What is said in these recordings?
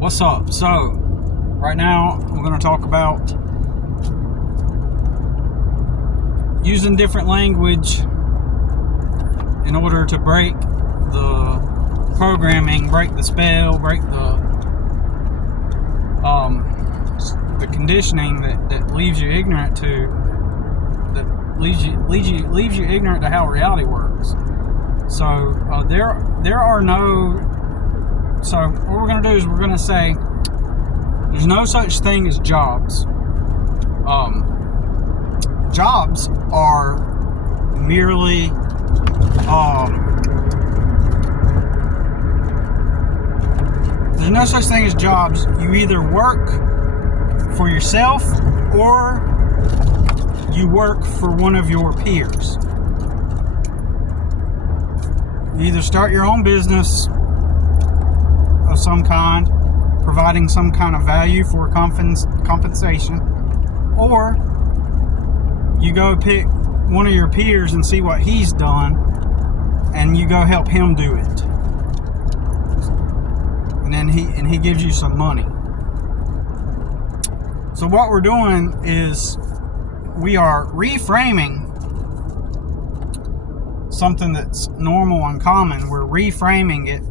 What's up? So, right now we're going to talk about using different language in order to break the programming, break the spell, break the conditioning that leaves you ignorant to leaves you ignorant to how reality works. So So what we're going to do is we're going to say there's no such thing as jobs. Jobs are merely there's no such thing as jobs. You either work for yourself or you work for one of your peers. You either start your own business of some kind, providing some kind of value for compensation, or you go pick one of your peers and see what he's done and you go help him do it, and then he gives you some money. So what we're doing is we are reframing something that's normal and common. We're reframing it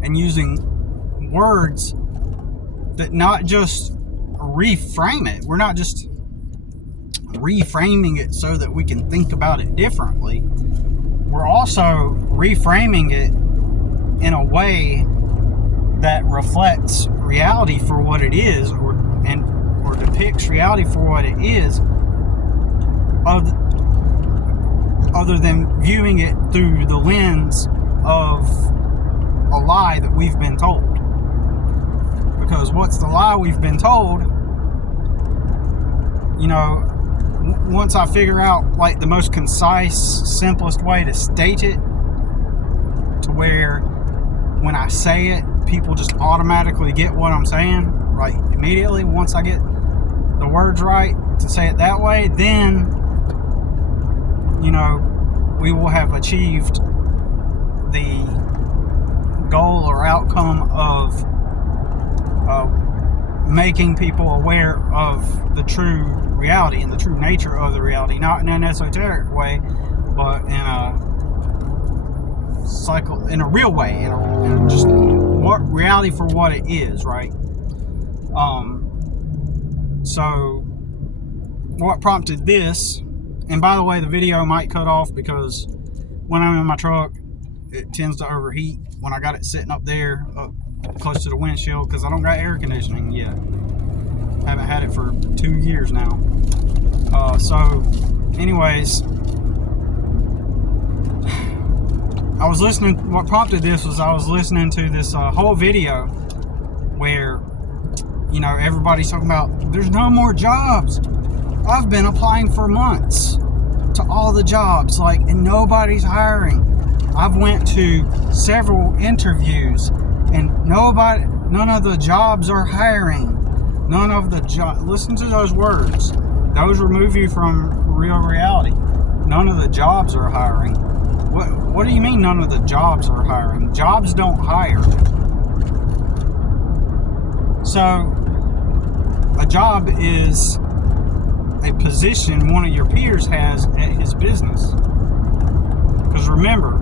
and using words that not just reframe it. We're not just reframing it so that we can think about it differently. We're also reframing it in a way that reflects reality for what it is, or depicts reality for what it is, other than viewing it through the lens of a lie that we've been told. Because what's the lie we've been told? Once I figure out like the most concise, simplest way to state it, to where when I say it, people just automatically get what I'm saying, right, immediately. Once I get the words right to say it that way, then we will have achieved the goal or outcome of making people aware of the true reality and the true nature of the reality, not in an esoteric way, but in a real way, in just what reality for what it is, right? So what prompted this, and by the way, the video might cut off because when I'm in my truck, it tends to overheat when I got it sitting up there, up close to the windshield, because I don't got air conditioning yet. Haven't had it for 2 years now. So anyways, what prompted this was I was listening to this whole video where, everybody's talking about there's no more jobs. I've been applying for months to all the jobs, and nobody's hiring. I've went to several interviews and none of the jobs are hiring. None of the jobs. Listen to those words. Those remove you from real reality. None of the jobs are hiring. What do you mean none of the jobs are hiring? Jobs don't hire. So, a job is a position one of your peers has at his business. Because remember,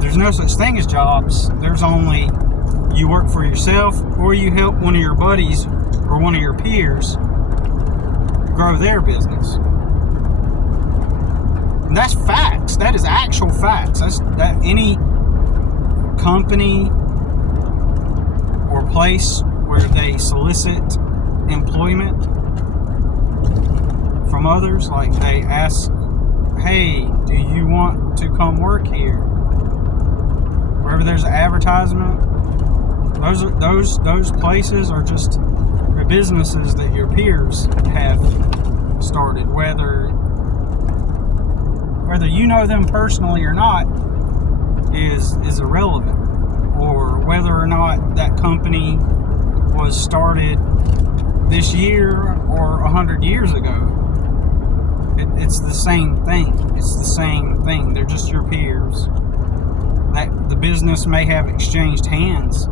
there's no such thing as jobs. There's only you work for yourself, or you help one of your buddies or one of your peers grow their business. And that's facts. That is actual facts. That any company or place where they solicit employment from others, like they ask, hey, do you want to come work here? Wherever there's an advertisement, those places are just the businesses that your peers have started. Whether you know them personally or not is irrelevant, or whether or not that company was started this year or 100 years ago. It's the same thing. It's the same thing. They're just your peers. That the business may have exchanged hands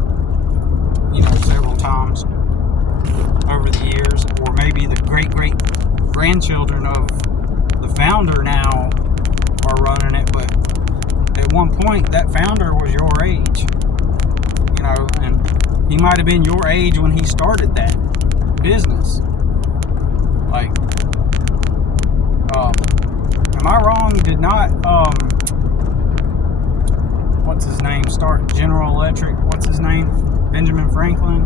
several times over the years, or maybe the great-great-grandchildren of the founder now are running it, but at one point that founder was your age, and he might have been your age when he started that business. Like, am I wrong? Did not, what's his name, start General Electric? What's his name? Benjamin Franklin?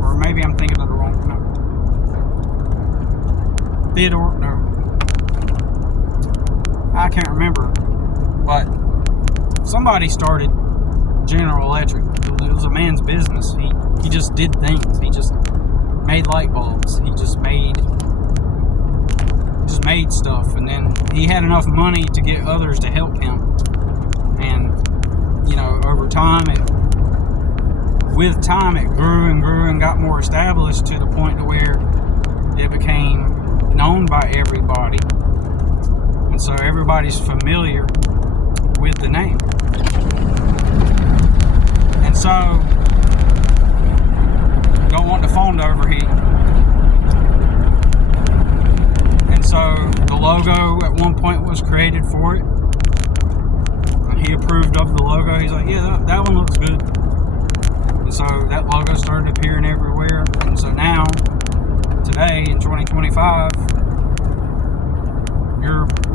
Or maybe I'm thinking of the wrong one. Theodore? No. I can't remember. But somebody started General Electric. It was a man's business. He just did things. He just made light bulbs. He just made stuff, and then he had enough money to get others to help him. And over time, with time, it grew and grew and got more established to the point to where it became known by everybody, and so everybody's familiar with the name. And so, don't want the phone to overheat. And so the logo at one point was created for it. And he approved of the logo. He's like, yeah, that one looks good. And so that logo started appearing everywhere. And so now, today in 2025,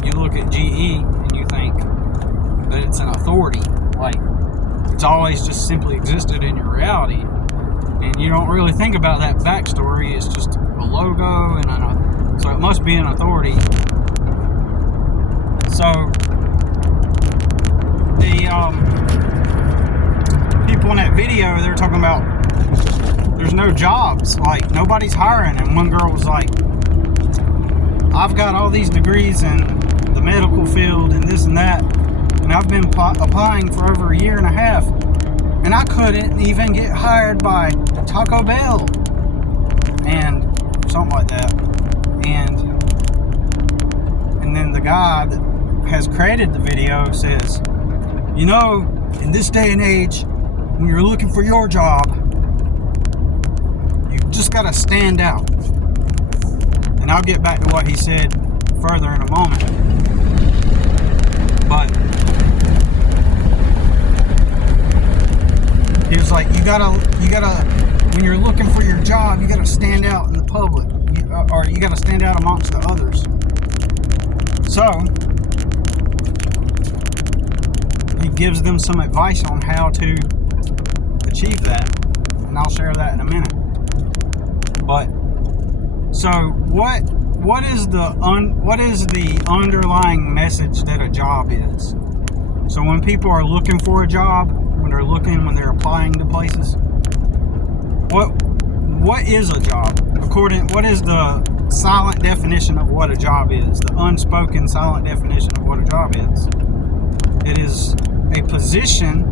you look at GE and you think that it's an authority. Like, it's always just simply existed in your reality. And you don't really think about that backstory. It's just a logo, and so it must be an authority. So the people in that video, they're talking about there's no jobs, like nobody's hiring. And one girl was like, I've got all these degrees in the medical field and this and that, and I've been applying for over a year and a half, and I couldn't even get hired by Taco Bell and something like that. And then the guy that has created the video says, in this day and age, when you're looking for your job, you just gotta stand out. And I'll get back to what he said further in a moment. But he was like, you gotta, when you're looking for your job, you gotta stand out in the public, or you gotta stand out amongst the others. So he gives them some advice on how to achieve that, and I'll share that in a minute. But so what is the underlying message that a job is? So when people are looking for a job, when they're applying to places, what is a job? What is the silent definition of what a job is? The unspoken silent definition of what a job is. It is a position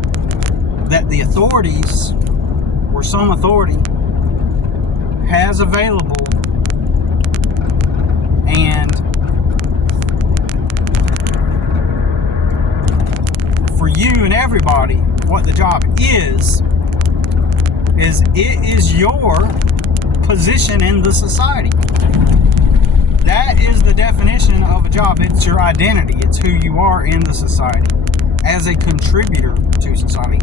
that the authorities, or some authority, has available, and for you and everybody, what the job is it is your position in the society. That is the definition of a job. It's your identity. It's who you are in the society as a contributor to society.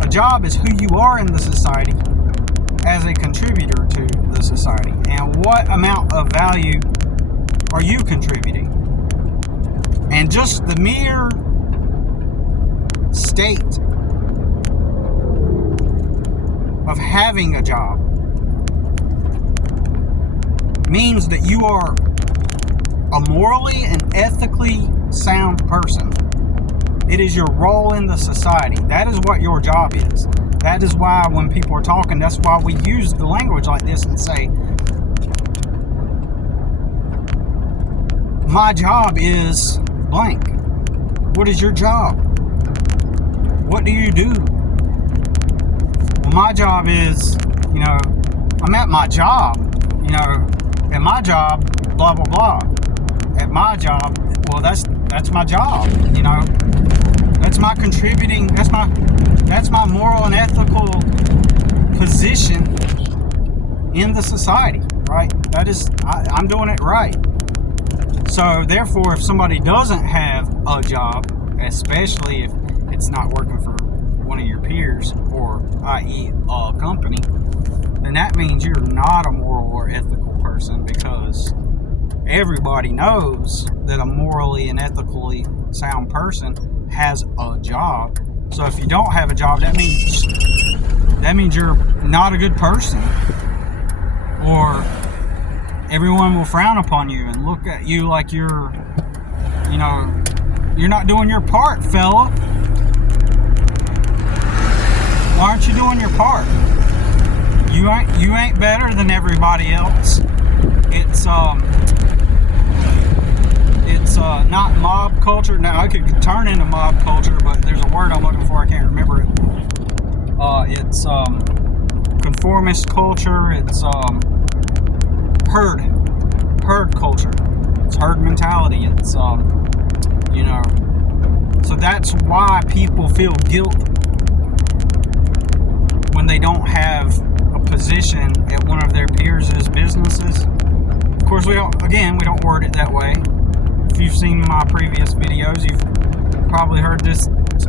A job is who you are in the society as a contributor to the society. And what amount of value are you contributing? And just the mere state of having a job means that you are a morally and ethically sound person. It is your role in the society. That is what your job is. That is why when people are talking, that's why we use the language like this and say, my job is blank. What is your job? What do you do? Well, my job is, I'm at my job, at my job, blah, blah, blah. At my job, well, that's my job, That's my contributing, that's my moral and ethical position in the society, right? That is, I'm doing it right. So therefore, if somebody doesn't have a job, especially if it's not working for one of your peers, or i.e. a company, then that means you're not a moral or ethical person, because everybody knows that a morally and ethically sound person has a job. So if you don't have a job, that means you're not a good person, or everyone will frown upon you and look at you like you're not doing your part, fella. Why aren't you doing your part? You ain't better than everybody else. It's not mob culture. Now, it could turn into mob culture, but there's a word I'm looking for. I can't remember it. It's conformist culture. It's herd culture. It's herd mentality. It's so that's why people feel guilt when they don't have a position at one of their peers' businesses. Of course, we don't word it that way. If you've seen my previous videos, you've probably heard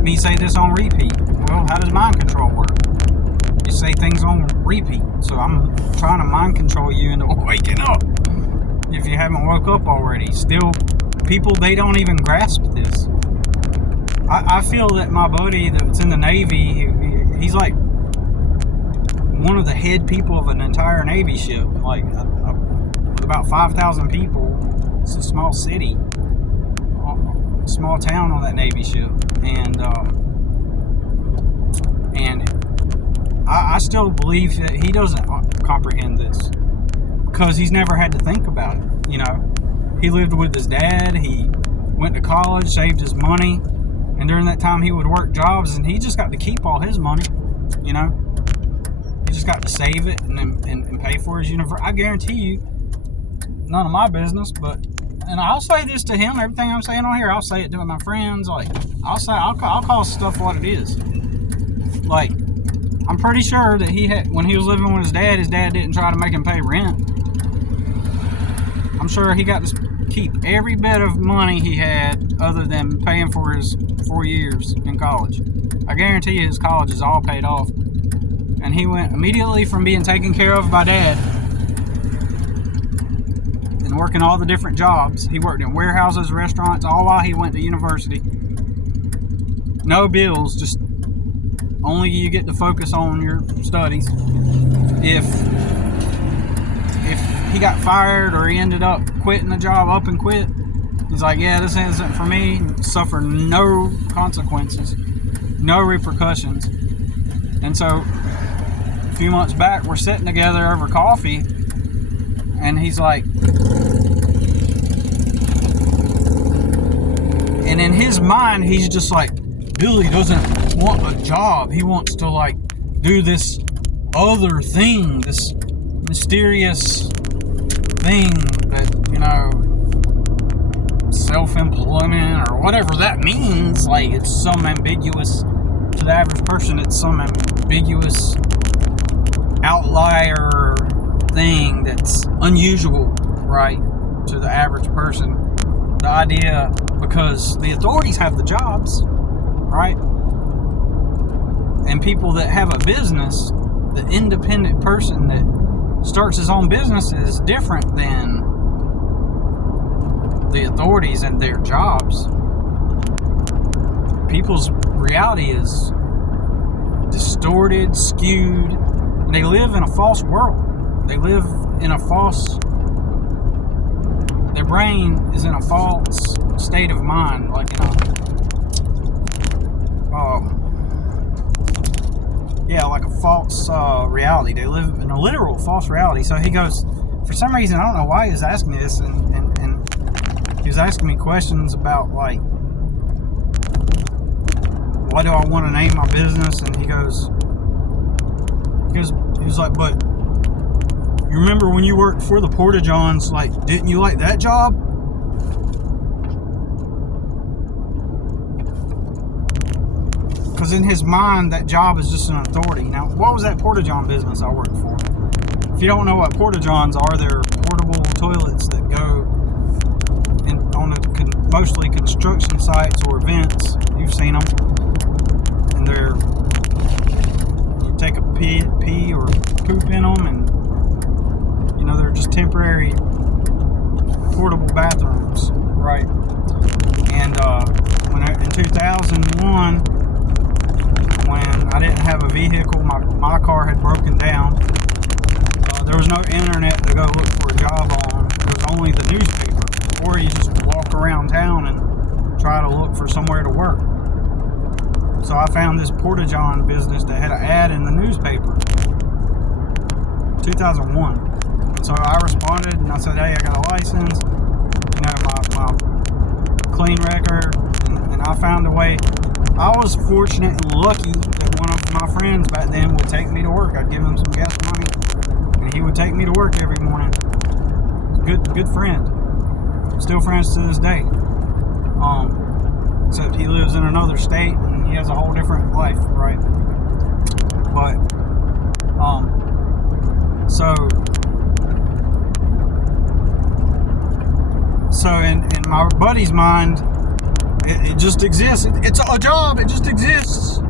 me say this on repeat. Well, how does mind control work? You say things on repeat. So I'm trying to mind control you into waking up. If you haven't woke up already, still, people, they don't even grasp this. I feel that my buddy that's in the Navy, he's like one of the head people of an entire Navy ship, like with about 5,000 people. It's a small city, a small town on that Navy ship, and I still believe that he doesn't comprehend this, because he's never had to think about it. He lived with his dad, he went to college, saved his money, and during that time he would work jobs, and he just got to keep all his money. He just got to save it and pay for his university. I guarantee you, none of my business, and I'll say this to him, everything I'm saying on here, I'll say it to my friends. Like, I'll call stuff what it is. Like, I'm pretty sure that when he was living with his dad didn't try to make him pay rent. I'm sure he got to keep every bit of money he had, other than paying for his 4 years in college. I guarantee you his college is all paid off. And he went immediately from being taken care of by dad and working all the different jobs. He worked in warehouses, restaurants, all while he went to university. No bills, just only you get to focus on your studies. If he got fired or he ended up quitting the job, up and quit, he's like, yeah, this isn't for me. Suffer no consequences, no repercussions. And so a few months back, we're sitting together over coffee, and he's like, and in his mind, he's just like, Billy doesn't want a job. He wants to like do this other thing, this mysterious thing that, self-employment or whatever that means. Like, it's some ambiguous, to the average person, it's some ambiguous outlier thing that's unusual, right, to the average person. The idea, because the authorities have the jobs, right, and people that have a business, the independent person that starts his own business is different than the authorities and their jobs. People's reality is distorted, skewed, and they live in a false world. They live in a false, their brain is in a false state of mind, like like a false reality. They live in a literal false reality. So he goes, for some reason, I don't know why he was asking me this, and he was asking me questions about, like, what do I want to name my business? And he was like, but you remember when you worked for the Porta Johns, like, didn't you like that job? Because in his mind, that job is just an authority. Now, what was that Porta-John business I worked for? If you don't know what Porta-Johns are, they're portable toilets that go on mostly construction sites or events. You've seen them. And you take a pee or poop in them, and they're just temporary portable bathrooms, right? And in 2001, when I didn't have a vehicle, my car had broken down. There was no internet to go look for a job on. There was only the newspaper, or you just walk around town and try to look for somewhere to work. So I found this Porta-John business that had an ad in the newspaper. 2001. And so I responded and I said, hey, I got a license, my clean record, and I found a way. I was fortunate and lucky that one of my friends back then would take me to work. I'd give him some gas money, and he would take me to work every morning. Good friend. Still friends to this day. Except he lives in another state and he has a whole different life, right? But so in my buddy's mind, it just exists. It's a job. It just exists.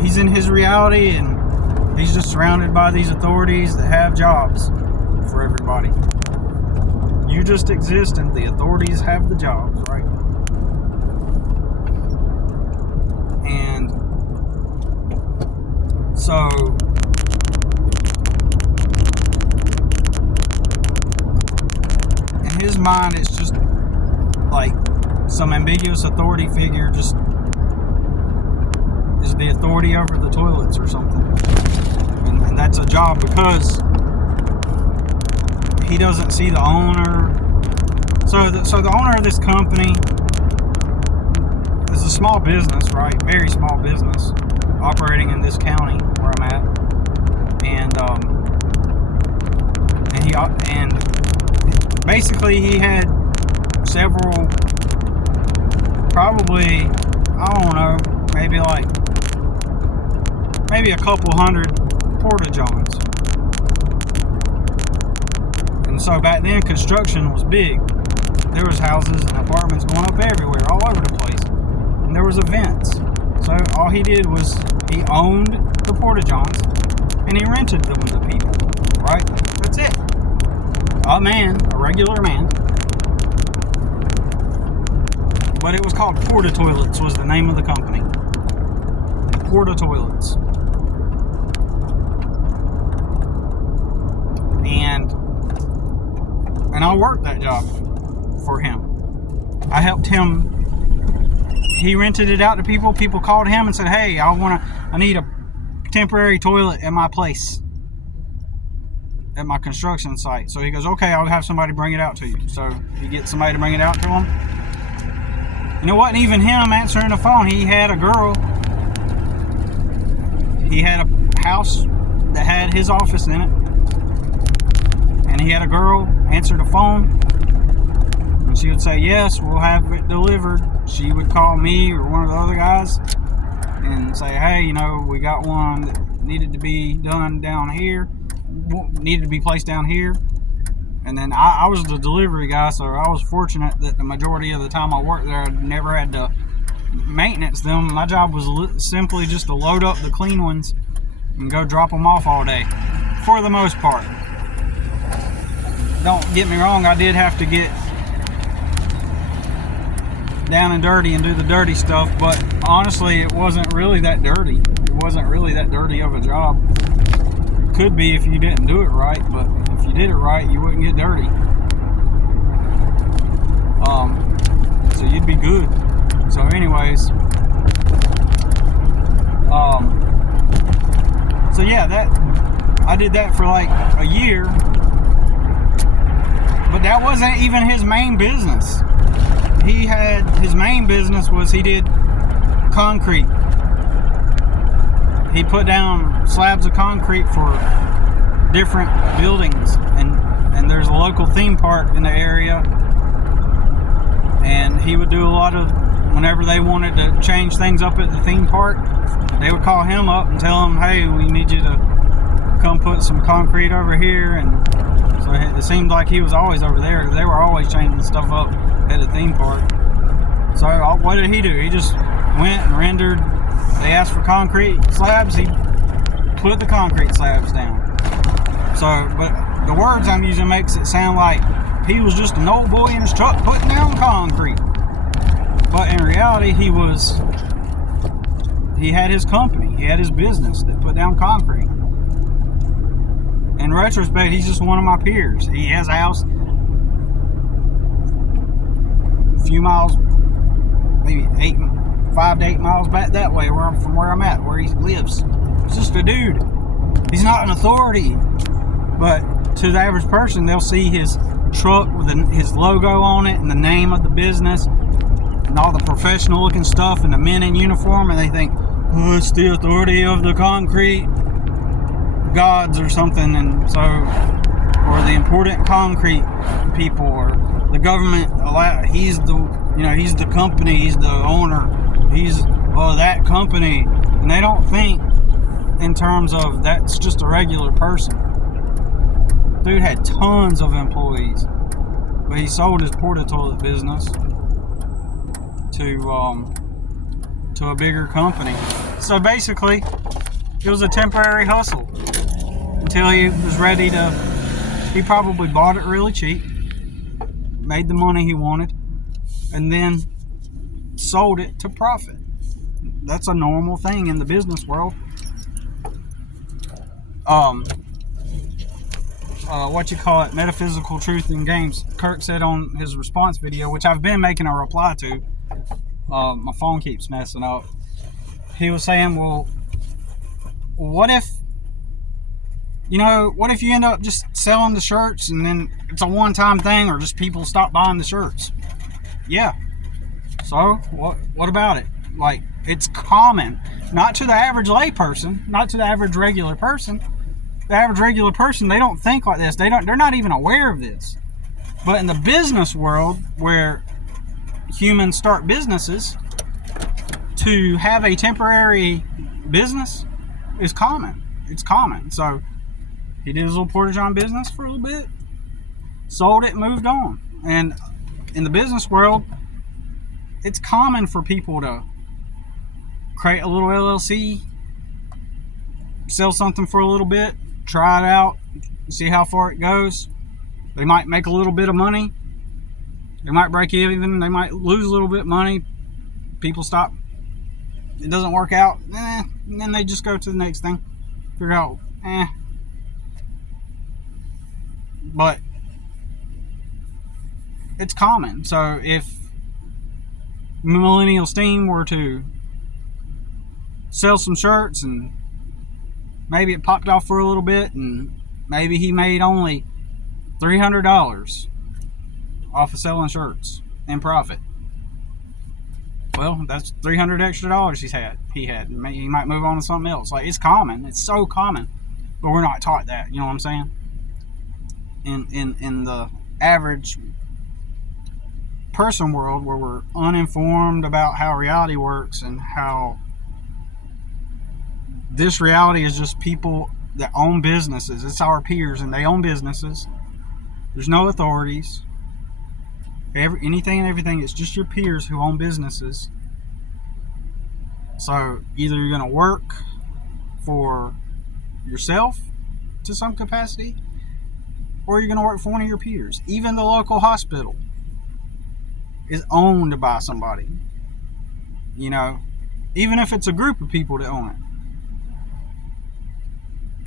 He's in his reality, and he's just surrounded by these authorities that have jobs for everybody. You just exist, and the authorities have the jobs, right? And so in his mind, it's just like some ambiguous authority figure just is the authority over the toilets or something. And that's a job because he doesn't see the owner. So the owner of this company is a small business, right? Very small business operating in this county where I'm at. And basically he had several, probably, I don't know, maybe a couple hundred Porta-Johns. And so back then construction was big. There was houses and apartments going up everywhere, all over the place. And there was events. So all he did was he owned the Porta-Johns and he rented them to people, right? That's it. A regular man. But it was called Porta Toilets was the name of the company. Porta Toilets. And I worked that job for him. I helped him. He rented it out to people. People called him and said, hey, I need a temporary toilet at my place, at my construction site. So he goes, okay, I'll have somebody bring it out to you. So he gets somebody to bring it out to him. And it wasn't even him answering the phone. He had a girl. He had a house that had his office in it. And he had a girl answer the phone. And she would say, yes, we'll have it delivered. She would call me or one of the other guys and say, hey, we got one that needed to be done down here. Needed to be placed down here. And then I was the delivery guy, so I was fortunate that the majority of the time I worked there, I never had to maintenance them. My job was simply just to load up the clean ones and go drop them off all day, for the most part. Don't get me wrong, I did have to get down and dirty and do the dirty stuff, but honestly, it wasn't really that dirty. It wasn't really that dirty of a job. Could be if you didn't do it right, but if you did it right, you wouldn't get dirty. So you'd be good. So anyways, so yeah, I did that for like a year, but that wasn't even his main business. His main business was he did concrete. He put down slabs of concrete for different buildings, and there's a local theme park in the area, and he would do a lot of whenever they wanted to change things up at the theme park, they would call him up and tell him, hey, we need you to come put some concrete over here. And so it seemed like he was always over there. They were always changing stuff up at the theme park. So what did he do? He just went and rendered. They asked for concrete slabs. He put the concrete slabs down. So, but the words I'm using makes it sound like he was just an old boy in his truck putting down concrete. But in reality, he had his company. He had his business that put down concrete. In retrospect, he's just one of my peers. He has a house a few miles, maybe 5 to 8 miles back that way from where I'm at, where he lives. He's just a dude. He's not an authority. But to the average person, they'll see his truck with his logo on it and the name of the business and all the professional looking stuff and the men in uniform, and they think, oh, it's the authority of the concrete gods or something. And so, or the important concrete people, or the government, he's the company, he's the owner, he's that company. And they don't think in terms of that's just a regular person. Dude had tons of employees, but he sold his porta toilet business to a bigger company. So basically, it was a temporary hustle until he was ready to. He probably bought it really cheap, made the money he wanted, and then sold it to profit. That's a normal thing in the business world. Metaphysical truth in games. Kirk said on his response video, which I've been making a reply to. My phone keeps messing up. He was saying, well, what if you end up just selling the shirts and then it's a one-time thing, or just people stop buying the shirts? Yeah. So what about it? Like, it's common, not to the average layperson, not to the average regular person. The average regular person, they don't think like this. They're not even aware of this. But in the business world, where humans start businesses, to have a temporary business is common. It's common. So he did his little porta-john business for a little bit, sold it, moved on. And in the business world, it's common for people to create a little LLC, sell something for a little bit, try it out, see how far it goes. They might make a little bit of money. They might break even. They might lose a little bit of money. People stop. It doesn't work out. And then they just go to the next thing. Figure out, But it's common. So if Millennial Steam were to sell some shirts and maybe it popped off for a little bit and maybe he made only $300 off of selling shirts in profit. Well, that's $300 extra he had. He might move on to something else. Like, it's common. It's so common. But we're not taught that. You know what I'm saying? In the average person world, where we're uninformed about how reality works and how this reality is just people that own businesses. It's our peers and they own businesses. There's no authorities. Anything and everything, it's just your peers who own businesses. So either you're going to work for yourself to some capacity, or you're going to work for one of your peers. Even the local hospital is owned by somebody. Even if it's a group of people that own it.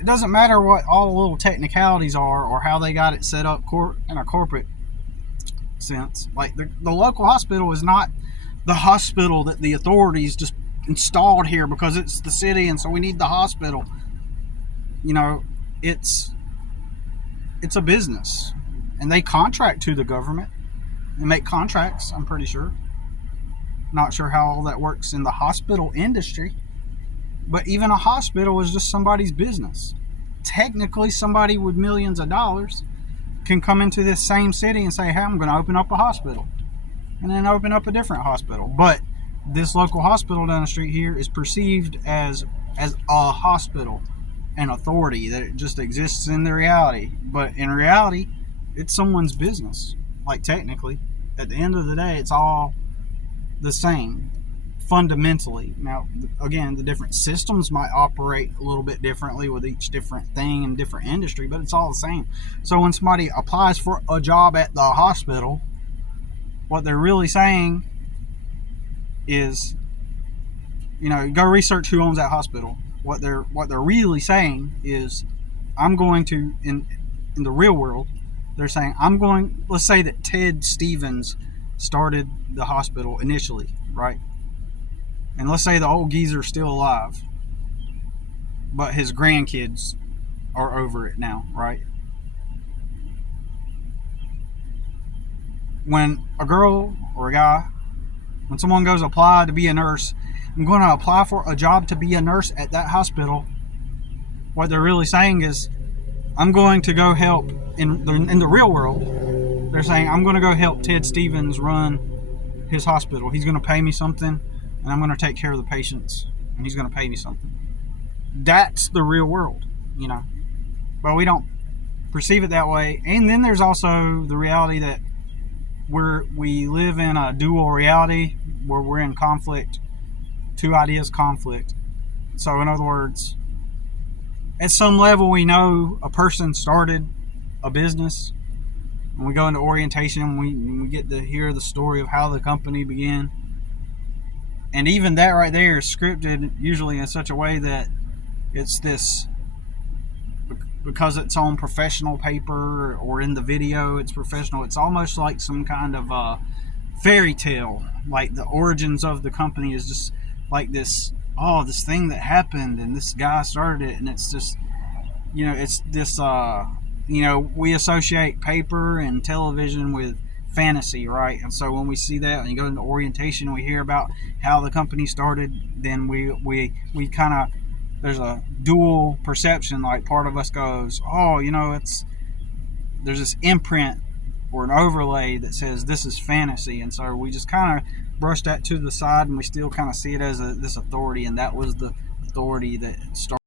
It doesn't matter what all the little technicalities are or how they got it set up in a corporate sense. Like, the local hospital is not the hospital that the authorities just installed here because it's the city and so we need the hospital. It's a business, and they contract to the government and make contracts, I'm pretty sure. Not sure how all that works in the hospital industry, but even a hospital is just somebody's business. Technically, somebody with millions of dollars can come into this same city and say, hey, I'm going to open up a hospital, and then open up a different hospital. But this local hospital down the street here is perceived as a hospital, an authority that it just exists in the reality. But in reality, it's someone's business. Like, technically, at the end of the day, it's all the same fundamentally. Now, again, the different systems might operate a little bit differently with each different thing and different industry, but it's all the same. So when somebody applies for a job at the hospital, what they're really saying is, go research who owns that hospital. What they're really saying is, I'm going to, in the real world, they're saying, let's say that Ted Stevens started the hospital initially, right? And let's say the old geezer's still alive, but his grandkids are over it now, right? When a girl or a guy, when someone goes apply to be a nurse, I'm going to apply for a job to be a nurse at that hospital. What they're really saying is, I'm going to go help in the real world. They're saying, I'm going to go help Ted Stevens run his hospital. He's going to pay me something, and I'm going to take care of the patients, and he's going to pay me something. That's the real world, But we don't perceive it that way. And then there's also the reality that we live in a dual reality where we're in conflict. Two ideas conflict. So in other words, at some level we know a person started a business. When we go into orientation, we get to hear the story of how the company began. And even that right there is scripted usually in such a way that it's this, because it's on professional paper or in the video, it's professional. It's almost like some kind of fairy tale. Like the origins of the company is just like this thing that happened and this guy started it, and it's just, it's this, we associate paper and television with fantasy, right? And so when we see that and you go into orientation, we hear about how the company started, then we kind of, there's a dual perception. Like, part of us goes, there's this imprint or an overlay that says this is fantasy, and so we just kind of brush that to the side, and we still kind of see it as this authority, and that was the authority that started